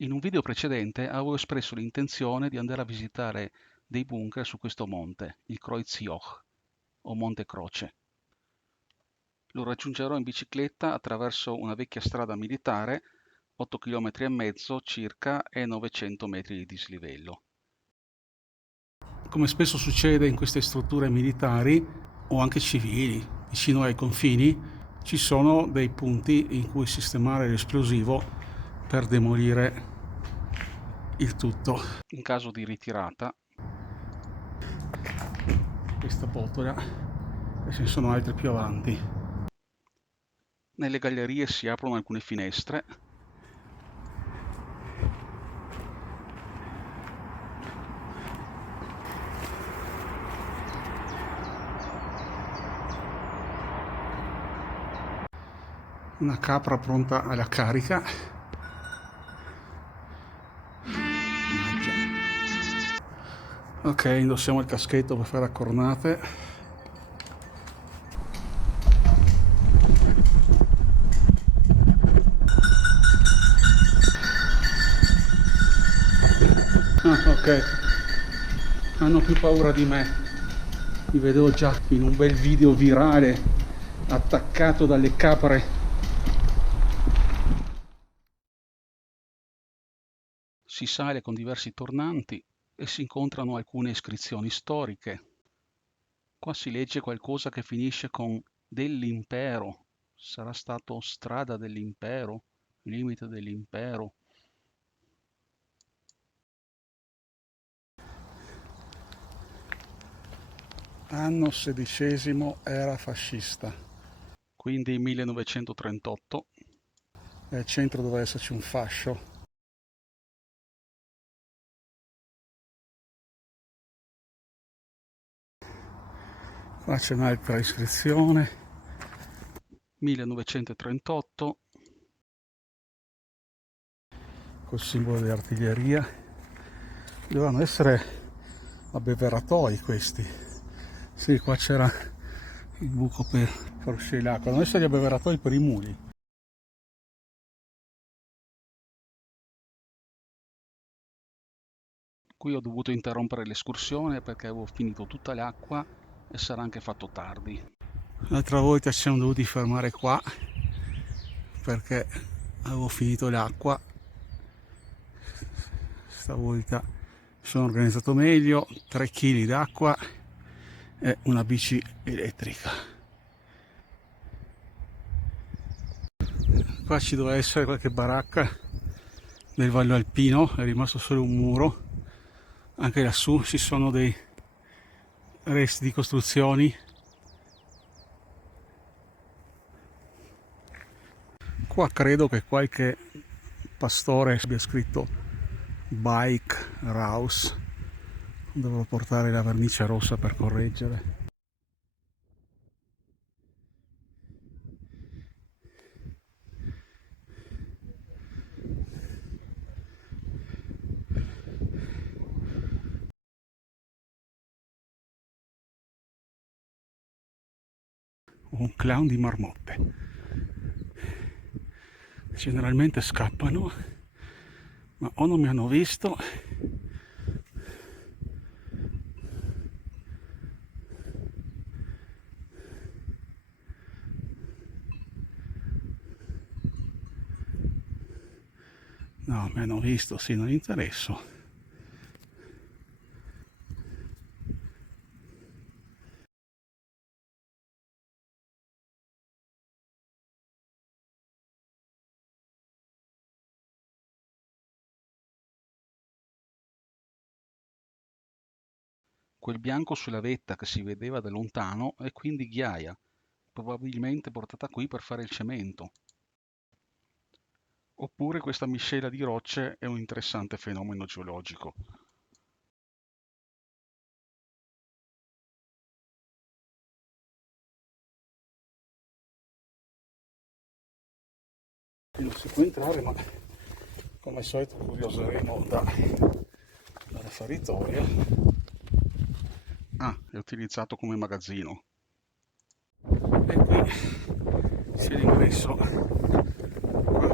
In un video precedente avevo espresso l'intenzione di andare a visitare dei bunker su questo monte, il Kreuzjoch, o Monte Croce. Lo raggiungerò in bicicletta attraverso una vecchia strada militare, 8 km e mezzo circa e 900 metri di dislivello. Come spesso succede in queste strutture militari o anche civili, vicino ai confini, ci sono dei punti in cui sistemare l'esplosivo per demolire il tutto. In caso di ritirata, questa botola, e ce ne sono altre più avanti. Nelle gallerie si aprono alcune finestre. Una capra pronta alla carica. Ok, indossiamo il caschetto per fare a cornate. Ah, ok. Hanno più paura di me. Mi vedevo già in un bel video virale attaccato dalle capre. Si sale con diversi tornanti e si incontrano alcune iscrizioni storiche. Qua si legge qualcosa che finisce con dell'impero. Sarà stato strada dell'impero, limite dell'impero. Anno XVI era fascista. Quindi 1938. Al centro doveva esserci un fascio. Qua c'è un'altra iscrizione. 1938. Col simbolo dell'artiglieria. Dovevano essere abbeveratoi questi. Sì, qua c'era il buco per far uscire l'acqua. Devono essere gli abbeveratoi per i muli. Qui ho dovuto interrompere l'escursione perché avevo finito tutta l'acqua e sarà anche fatto tardi. L'altra volta ci siamo dovuti fermare qua perché avevo finito l'acqua. Stavolta mi sono organizzato meglio, 3 kg d'acqua e una bici elettrica. Qua ci doveva essere qualche baracca del Vallo Alpino, è rimasto solo un muro. Anche lassù ci sono dei resti di costruzioni. Qua credo che qualche pastore abbia scritto Bike Raus. Dovevo portare la vernice rossa per correggere. Un clown di marmotte. Generalmente scappano, ma o non mi hanno visto no, mi hanno visto, sì, non interesso. Quel bianco sulla vetta che si vedeva da lontano è quindi ghiaia, probabilmente portata qui per fare il cemento. Oppure questa miscela di rocce è un interessante fenomeno geologico. Qui non si può entrare, ma come al solito curioseremo dalla faritoria. Ah, è utilizzato come magazzino. E qui c'è l'ingresso.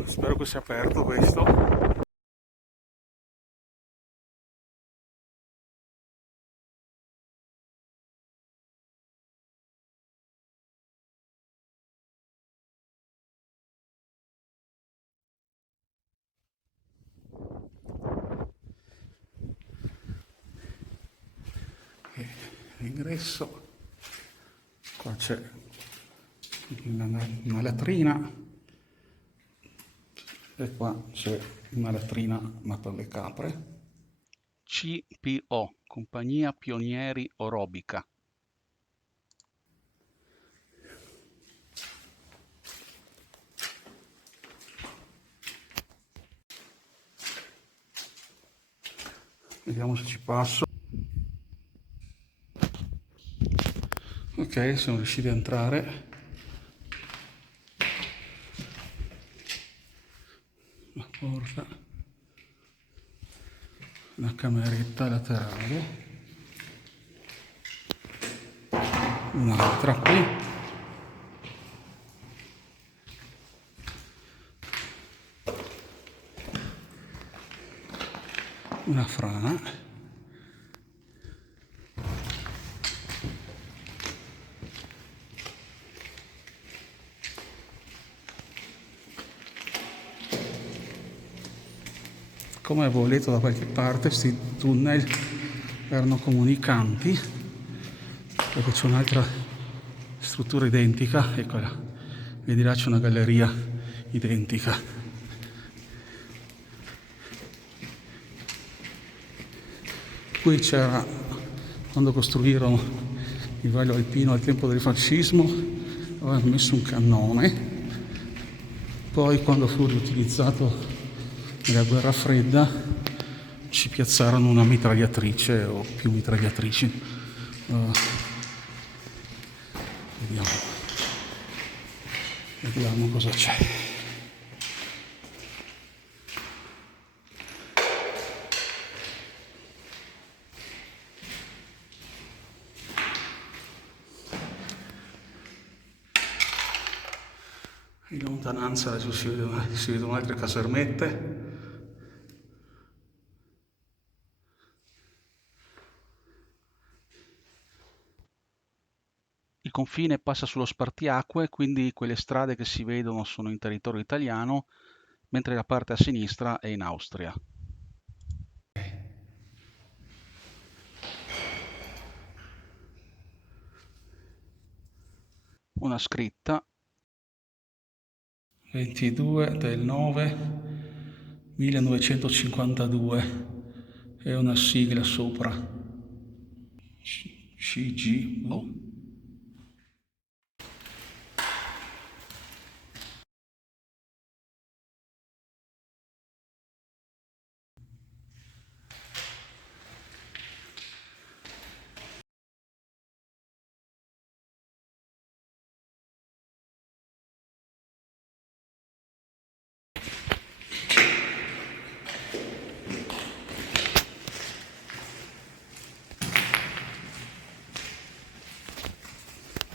Spero che sia aperto questo. l'ingresso, qua c'è una latrina e qua c'è una latrina ma per le capre. CPO, Compagnia Pionieri Orobica. Vediamo se ci passo. Ok, siamo riusciti a entrare. La porta, una cameretta laterale, un'altra qui, una frana, come avevo letto da qualche parte questi tunnel erano comunicanti perché c'è un'altra struttura identica, eccola, vedi là c'è una galleria identica. Qui c'era, quando costruirono il Valle Alpino al tempo del fascismo, avevano messo un cannone, poi quando fu riutilizzato nella guerra fredda ci piazzarono una mitragliatrice o più mitragliatrici. Vediamo cosa c'è. In lontananza adesso si vedono altre casermette. Il confine passa sullo spartiacque, quindi quelle strade che si vedono sono in territorio italiano, mentre la parte a sinistra è in Austria. Una scritta 22 del 9 1952 e una sigla sopra CG. O.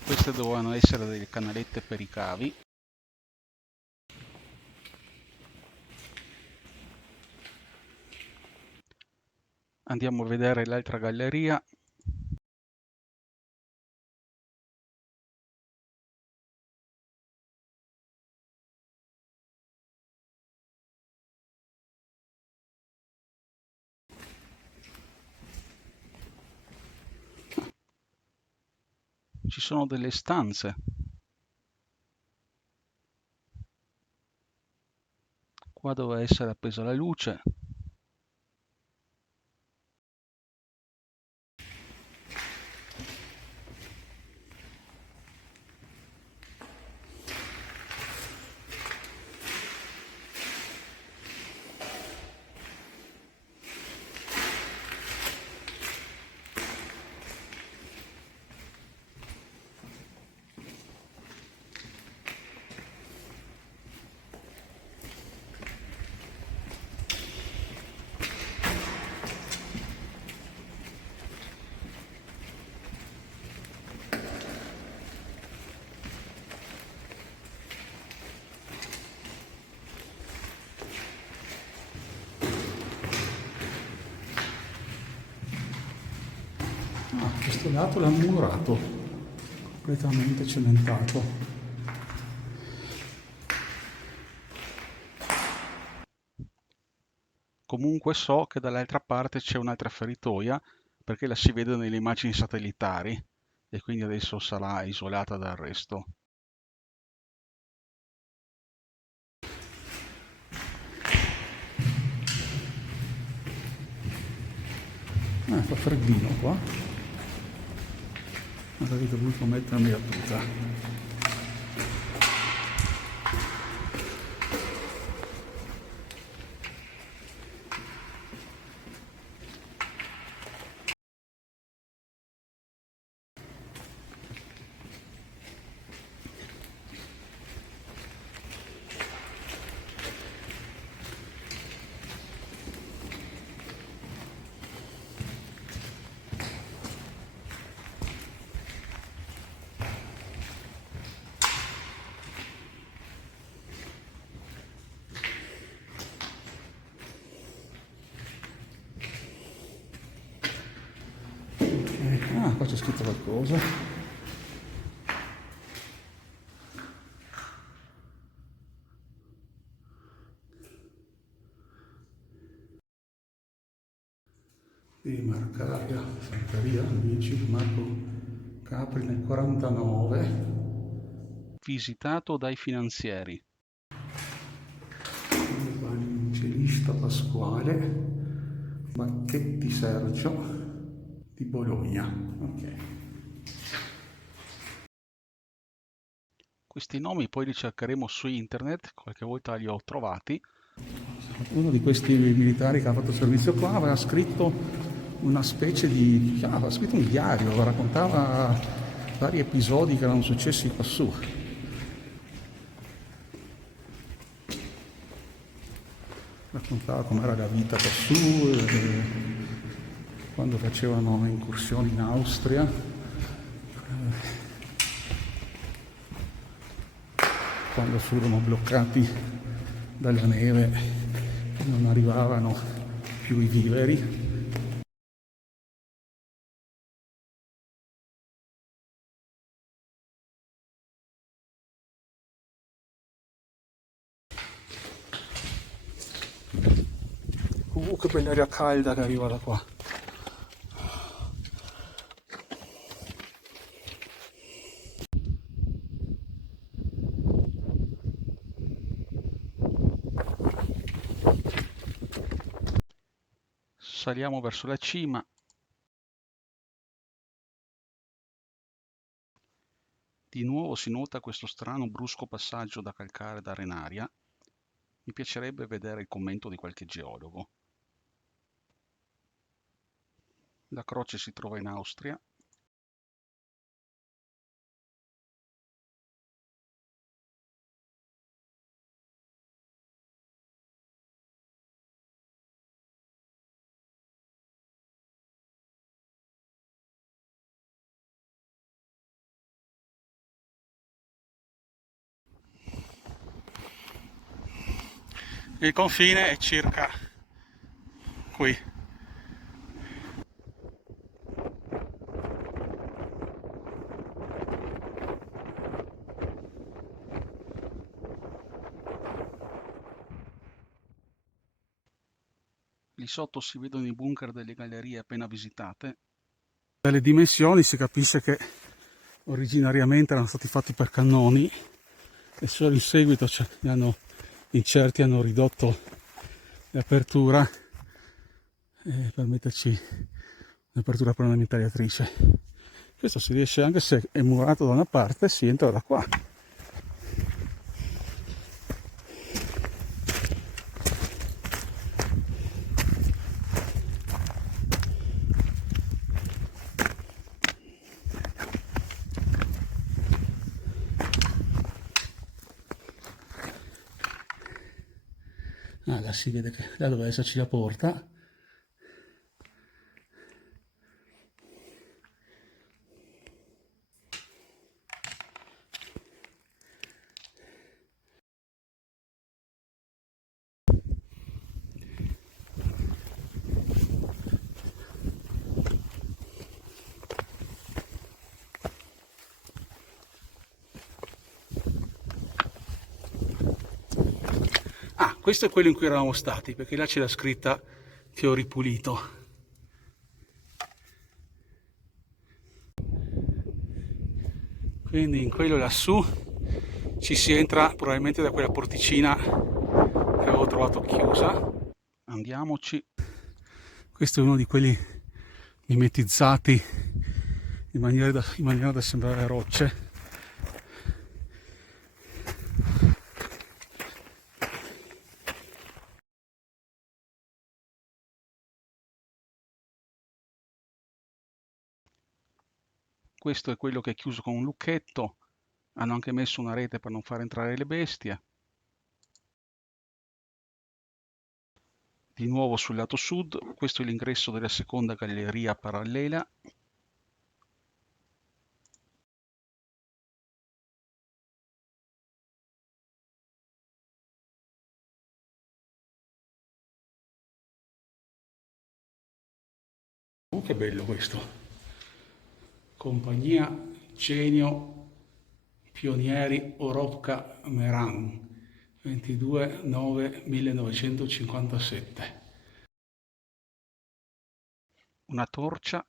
Queste dovevano essere delle canalette per i cavi. Andiamo a vedere l'altra galleria. Ci sono delle stanze. Qua doveva essere appesa la luce. Questo lato l'hanno murato, completamente cementato. Comunque so che dall'altra parte c'è un'altra feritoia, perché la si vede nelle immagini satellitari e quindi adesso sarà isolata dal resto. Fa freddino qua. Avrei dovuto mettermi la tuta. Qua c'è scritto qualcosa. Di Marcaria, Fanteria, amici, Marco Capri nel 49. Visitato dai finanzieri. Evangelista Pasquale, Bacchetti Sergio di Bologna. Ok. Questi nomi poi li cercheremo su internet, qualche volta li ho trovati. Uno di questi militari che ha fatto servizio qua aveva scritto una specie di... aveva scritto un diario, raccontava vari episodi che erano successi quassù. Raccontava com'era la vita quassù, quando facevano incursioni in Austria, quando furono bloccati dalla neve e non arrivavano più i viveri. Che bella aria calda che arriva da qua. Saliamo verso la cima. Di nuovo si nota questo strano brusco passaggio da calcare da arenaria. Mi piacerebbe vedere il commento di qualche geologo. La croce si trova in Austria. Il confine è circa qui. Lì sotto si vedono i bunker delle gallerie appena visitate. Dalle dimensioni si capisce che originariamente erano stati fatti per cannoni e solo in seguito in certi hanno ridotto l'apertura per metterci un'apertura per una mitragliatrice. Questo si riesce, anche se è murato da una parte, si entra da qua. Là si vede che là doveva esserci la porta. Questo è quello in cui eravamo stati, perché là c'è la scritta Fiori Pulito. Quindi in quello lassù ci si entra probabilmente da quella porticina che avevo trovato chiusa. Andiamoci. Questo è uno di quelli mimetizzati in maniera da sembrare rocce. Questo è quello che è chiuso con un lucchetto. Hanno anche messo una rete per non far entrare le bestie. Di nuovo sul lato sud, questo è l'ingresso della seconda galleria parallela. Che bello questo! Compagnia Genio Pionieri Oropka Meran, 22/9/1957. Una torcia.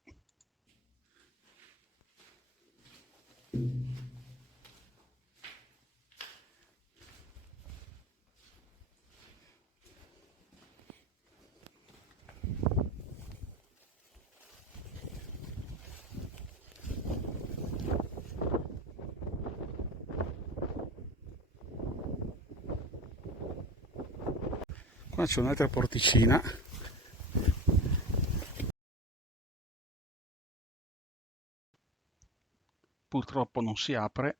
Qua c'è un'altra porticina. Purtroppo non si apre.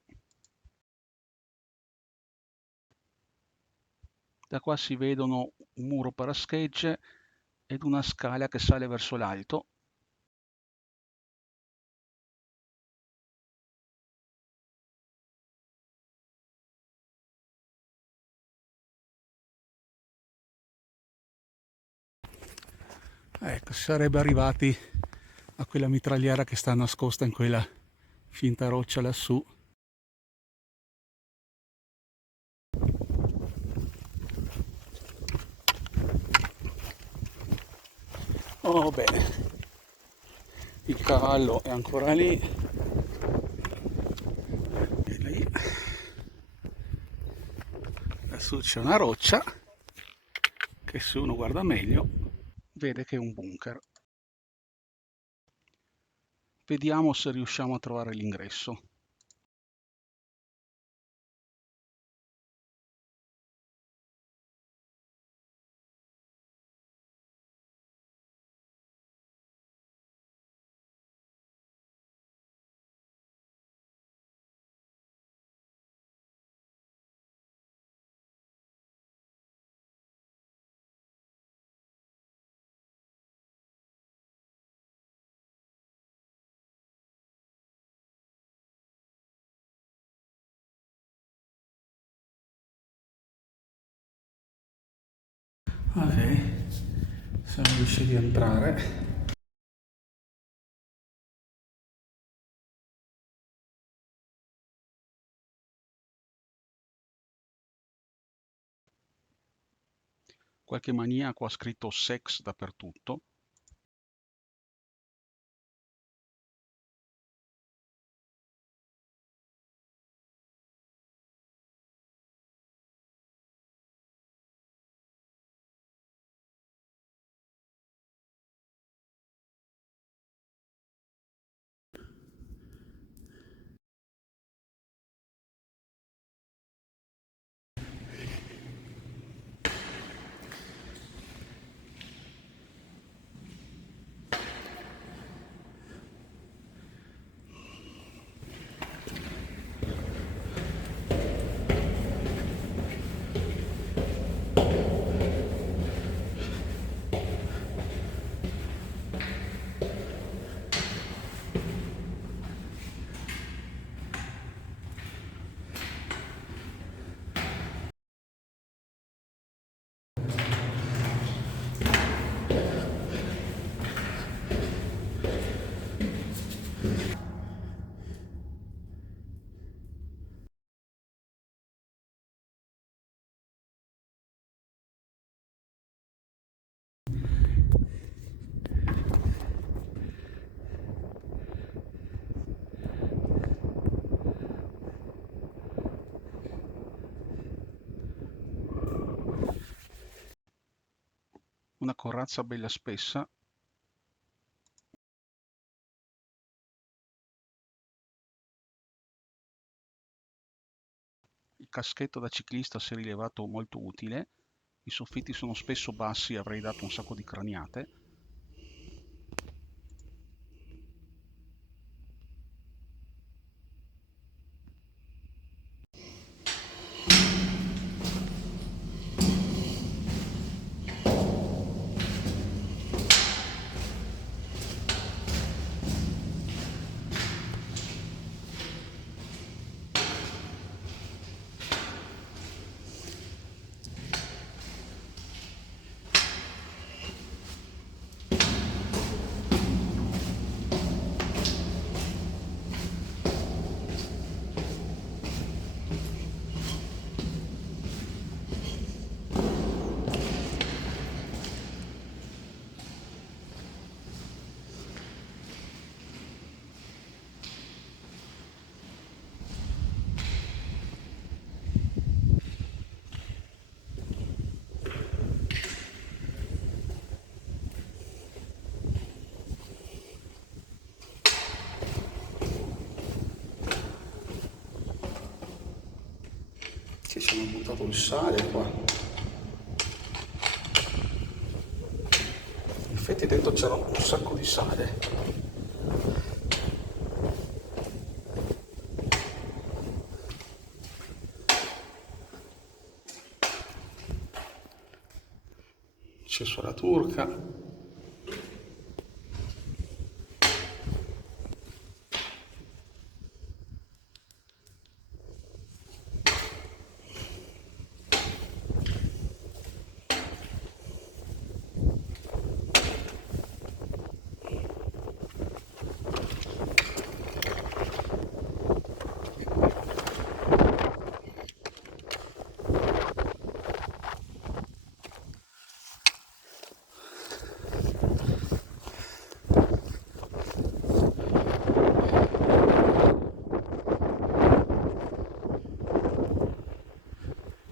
Da qua si vedono un muro paraschegge ed una scala che sale verso l'alto. Ecco, si sarebbe arrivati a quella mitragliera che sta nascosta in quella finta roccia lassù. Oh bene, il cavallo è ancora lì. E lì. Lassù c'è una roccia che se uno guarda meglio. Vede che è un bunker. Vediamo se riusciamo a trovare l'ingresso. Ok, siamo riusciti a entrare. Qualche maniaco ha scritto sex dappertutto. una corazza bella spessa. Il caschetto da ciclista si è rivelato molto utile, i soffitti sono spesso bassi e avrei dato un sacco di craniate. Che ci hanno buttato il sale qua. In effetti dentro c'era un sacco di sale. Accesso alla turca.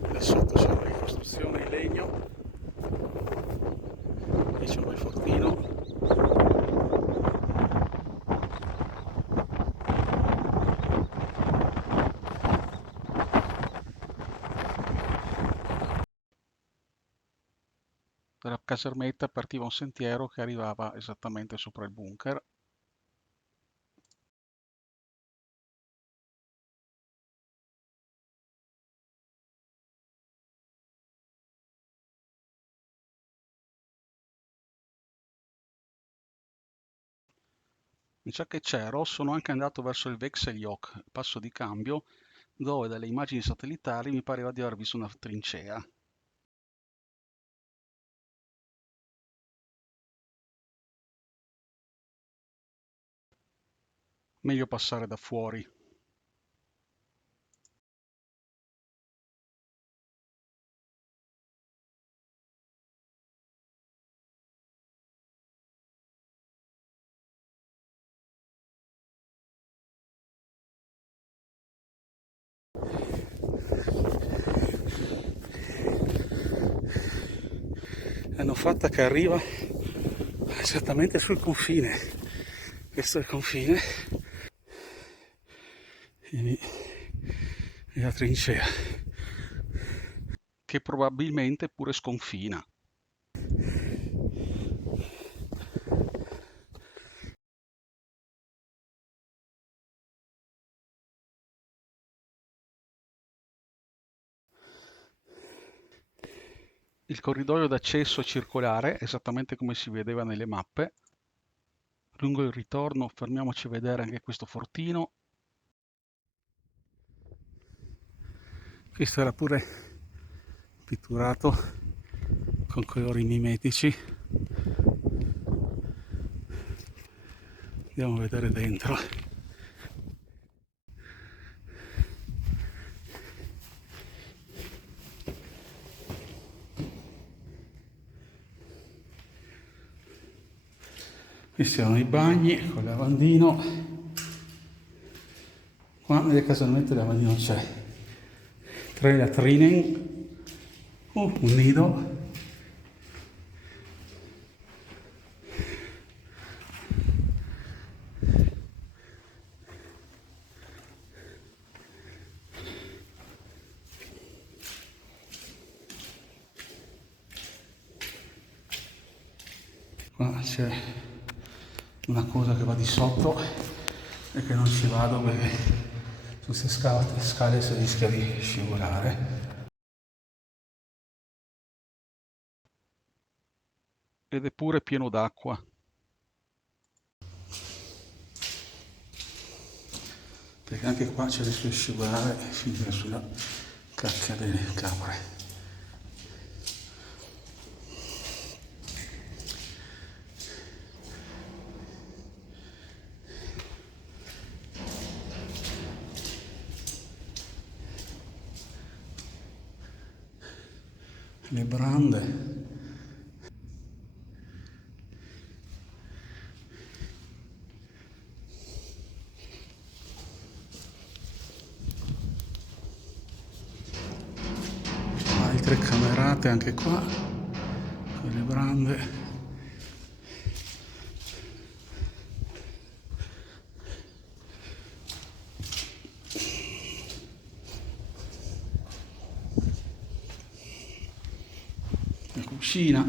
Là sotto c'è una ricostruzione in legno, lì c'è un bel fortino. Dalla casermetta partiva un sentiero che arrivava esattamente sopra il bunker. Mi sa che c'ero, sono anche andato verso il Wechseljok, passo di cambio, dove dalle immagini satellitari mi pareva di aver visto una trincea. Meglio passare da fuori. Hanno fatta che arriva esattamente sul confine. Questo è il confine. E la trincea. Che probabilmente pure sconfina. Il corridoio d'accesso è circolare, esattamente come si vedeva nelle mappe. Lungo il ritorno fermiamoci a vedere anche questo fortino. Questo era pure pitturato con colori mimetici. Andiamo a vedere dentro. Questi sono i bagni con il lavandino. Qua nelle casalmette il lavandino c'è. 3 latrine, un nido, Qua c'è una cosa che va di sotto e che non ci vado perché su queste scale si rischia di scivolare. Ed è pure pieno d'acqua. Perché anche qua c'è il rischio di scivolare e finire sulla cacca delle capre. Le brande. Altre camerate anche qua, con le brande. La cucina.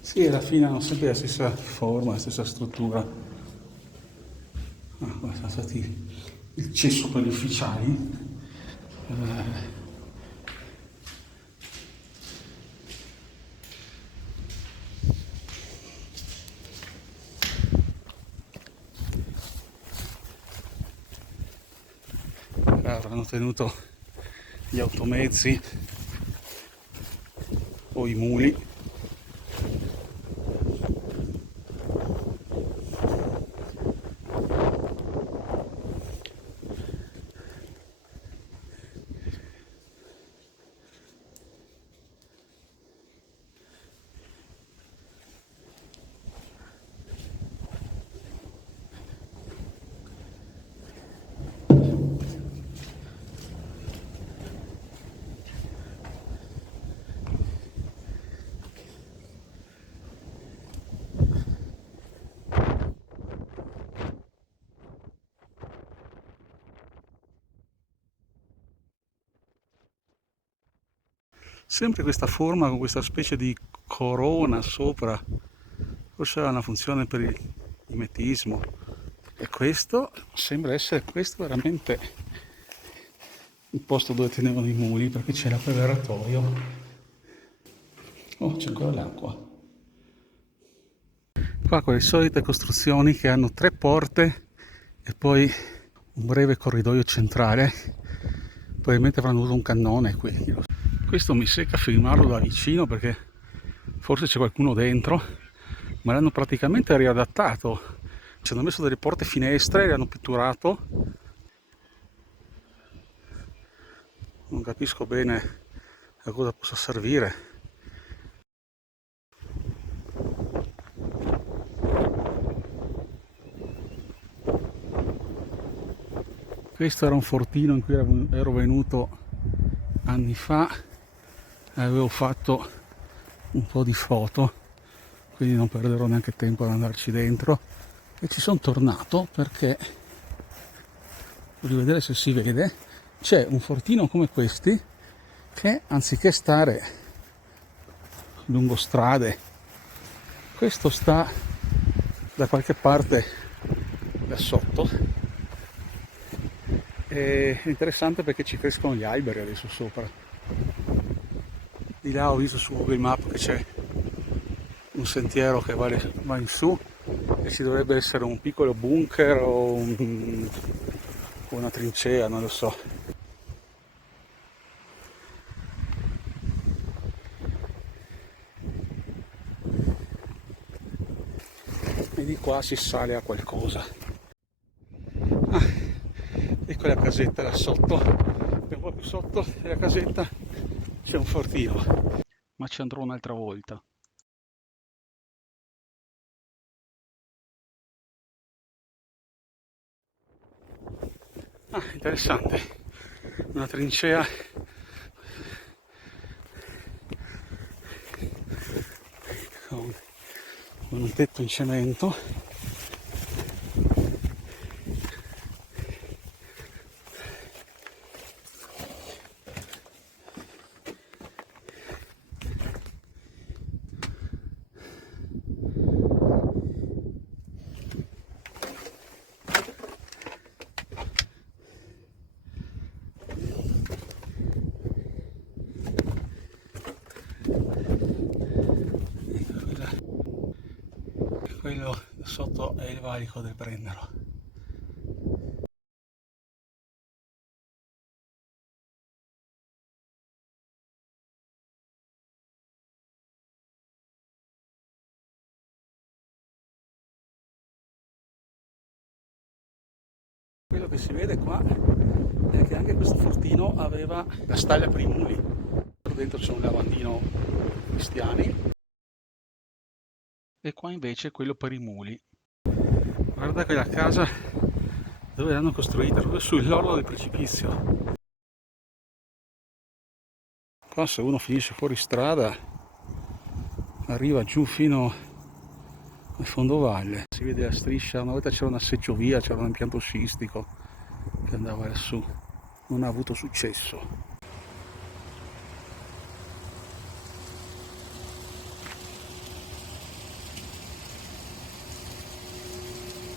Sì, alla fine hanno sempre la stessa forma, la stessa struttura. Ah, qua sono stati il cesso per gli ufficiali. Avranno tenuto gli automezzi o i muli. Sempre questa forma con questa specie di corona sopra, forse ha una funzione per il mimetismo. E questo sembra essere questo veramente il posto dove tenevano i muli, perché c'è l'abbeveratoio. Oh, c'è ancora l'acqua. Qua con le solite costruzioni che hanno 3 porte e poi un breve corridoio centrale. Probabilmente avranno avuto un cannone qui. Questo mi secca filmarlo da vicino perché forse c'è qualcuno dentro, ma l'hanno praticamente riadattato. Ci hanno messo delle porte finestre, le hanno pitturato. Non capisco bene a cosa possa servire. Questo era un fortino in cui ero venuto anni fa e avevo fatto un po' di foto, quindi non perderò neanche tempo ad andarci dentro. E ci sono tornato perché voglio vedere se si vede. C'è un fortino come questi che anziché stare lungo strade, questo sta da qualche parte da sotto. È interessante perché ci crescono gli alberi adesso sopra. Di là ho visto su Google Maps che c'è un sentiero che va in su e ci dovrebbe essere un piccolo bunker o una trincea, non lo so. E di qua si sale a qualcosa. Ah, ecco la casetta là sotto, e un po' più sotto della casetta c'è un fortino. Ma ci andrò un'altra volta. Ah, interessante, una trincea con un tetto in cemento. sotto è il valico del Brennero. Quello che si vede qua è che anche questo fortino aveva la stalla per i muli. Dentro c'è un lavandino cristiani. E qua invece quello per i muli. Guarda che la casa dove l'hanno costruita, proprio sull'orlo del precipizio. Qua se uno finisce fuori strada arriva giù fino al fondovalle. Si vede la striscia, una volta c'era una secciovia, c'era un impianto sciistico che andava lassù. Non ha avuto successo.